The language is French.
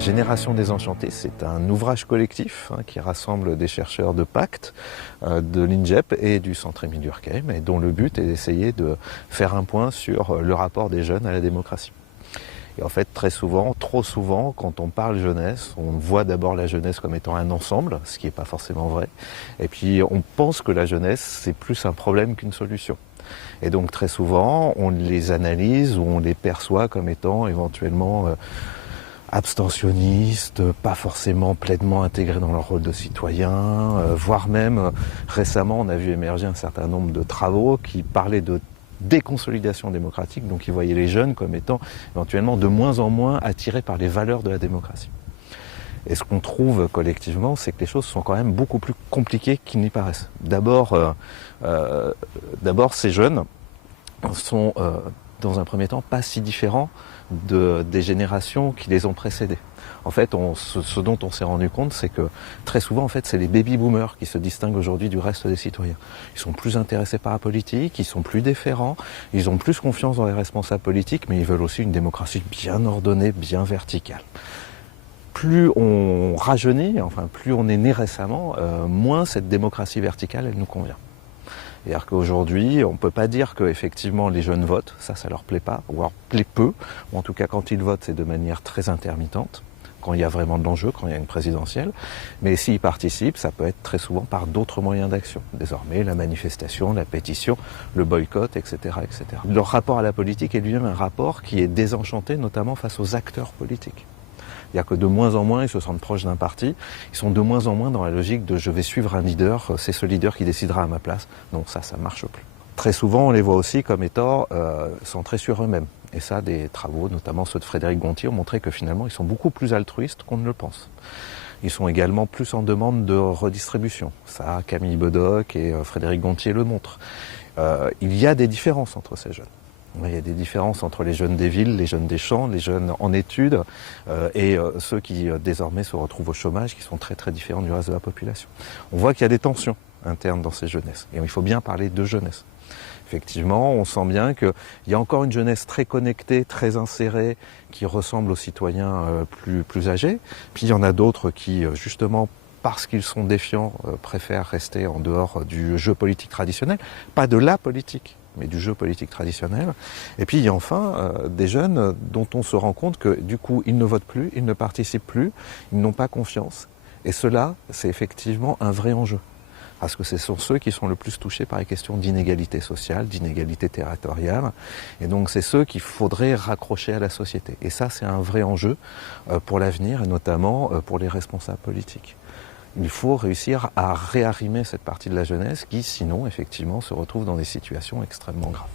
Génération désenchantée, c'est un ouvrage collectif qui rassemble des chercheurs de Pacte, de l'INJEP et du Centre Émile Durkheim, et dont le but est d'essayer de faire un point sur le rapport des jeunes à la démocratie. Et en fait, très souvent, trop souvent, quand on parle jeunesse, on voit d'abord la jeunesse comme étant un ensemble, ce qui n'est pas forcément vrai. Et puis, on pense que la jeunesse, c'est plus un problème qu'une solution. Et donc, très souvent, on les analyse ou on les perçoit comme étant éventuellement abstentionnistes, pas forcément pleinement intégrés dans leur rôle de citoyen, voire même récemment on a vu émerger un certain nombre de travaux qui parlaient de déconsolidation démocratique, donc ils voyaient les jeunes comme étant éventuellement de moins en moins attirés par les valeurs de la démocratie. Et ce qu'on trouve collectivement, c'est que les choses sont quand même beaucoup plus compliquées qu'ils n'y paraissent. D'abord, ces jeunes sont dans un premier temps pas si différents des générations qui les ont précédés. En fait, ce dont on s'est rendu compte, c'est que très souvent, en fait, c'est les baby-boomers qui se distinguent aujourd'hui du reste des citoyens. Ils sont plus intéressés par la politique, ils sont plus déférents, ils ont plus confiance dans les responsables politiques, mais ils veulent aussi une démocratie bien ordonnée, bien verticale. Plus on rajeunit, enfin plus on est né récemment, moins cette démocratie verticale, elle nous convient. C'est-à-dire qu'aujourd'hui, on ne peut pas dire qu'effectivement les jeunes votent, ça leur plaît pas, ou alors plaît peu, ou en tout cas quand ils votent, c'est de manière très intermittente, quand il y a vraiment de l'enjeu, quand il y a une présidentielle. Mais s'ils participent, ça peut être très souvent par d'autres moyens d'action. Désormais, la manifestation, la pétition, le boycott, etc., etc. Leur rapport à la politique est lui-même un rapport qui est désenchanté, notamment face aux acteurs politiques. C'est-à-dire que de moins en moins, ils se sentent proches d'un parti, ils sont de moins en moins dans la logique de « je vais suivre un leader, c'est ce leader qui décidera à ma place ». Non, ça marche plus. Très souvent, on les voit aussi comme étant centrés sur eux-mêmes. Et ça, des travaux, notamment ceux de Frédéric Gontier, ont montré que finalement, ils sont beaucoup plus altruistes qu'on ne le pense. Ils sont également plus en demande de redistribution. Ça, Camille Bedoc et Frédéric Gontier le montrent. Il y a des différences entre ces jeunes. Il y a des différences entre les jeunes des villes, les jeunes des champs, les jeunes en études et ceux qui désormais se retrouvent au chômage, qui sont très très différents du reste de la population. On voit qu'il y a des tensions internes dans ces jeunesses et il faut bien parler de jeunesse. Effectivement, on sent bien qu'il y a encore une jeunesse très connectée, très insérée, qui ressemble aux citoyens plus âgés. Puis il y en a d'autres qui, justement, parce qu'ils sont défiants, préfèrent rester en dehors du jeu politique traditionnel, pas de la politique, mais du jeu politique traditionnel. Et puis il y a enfin des jeunes dont on se rend compte que du coup ils ne votent plus, ils ne participent plus, ils n'ont pas confiance. Et cela, c'est effectivement un vrai enjeu. Parce que ce sont ceux qui sont le plus touchés par les questions d'inégalité sociale, d'inégalité territoriale. Et donc c'est ceux qu'il faudrait raccrocher à la société. Et ça, c'est un vrai enjeu pour l'avenir, et notamment pour les responsables politiques. Il faut réussir à réarrimer cette partie de la jeunesse qui, sinon, effectivement, se retrouve dans des situations extrêmement graves.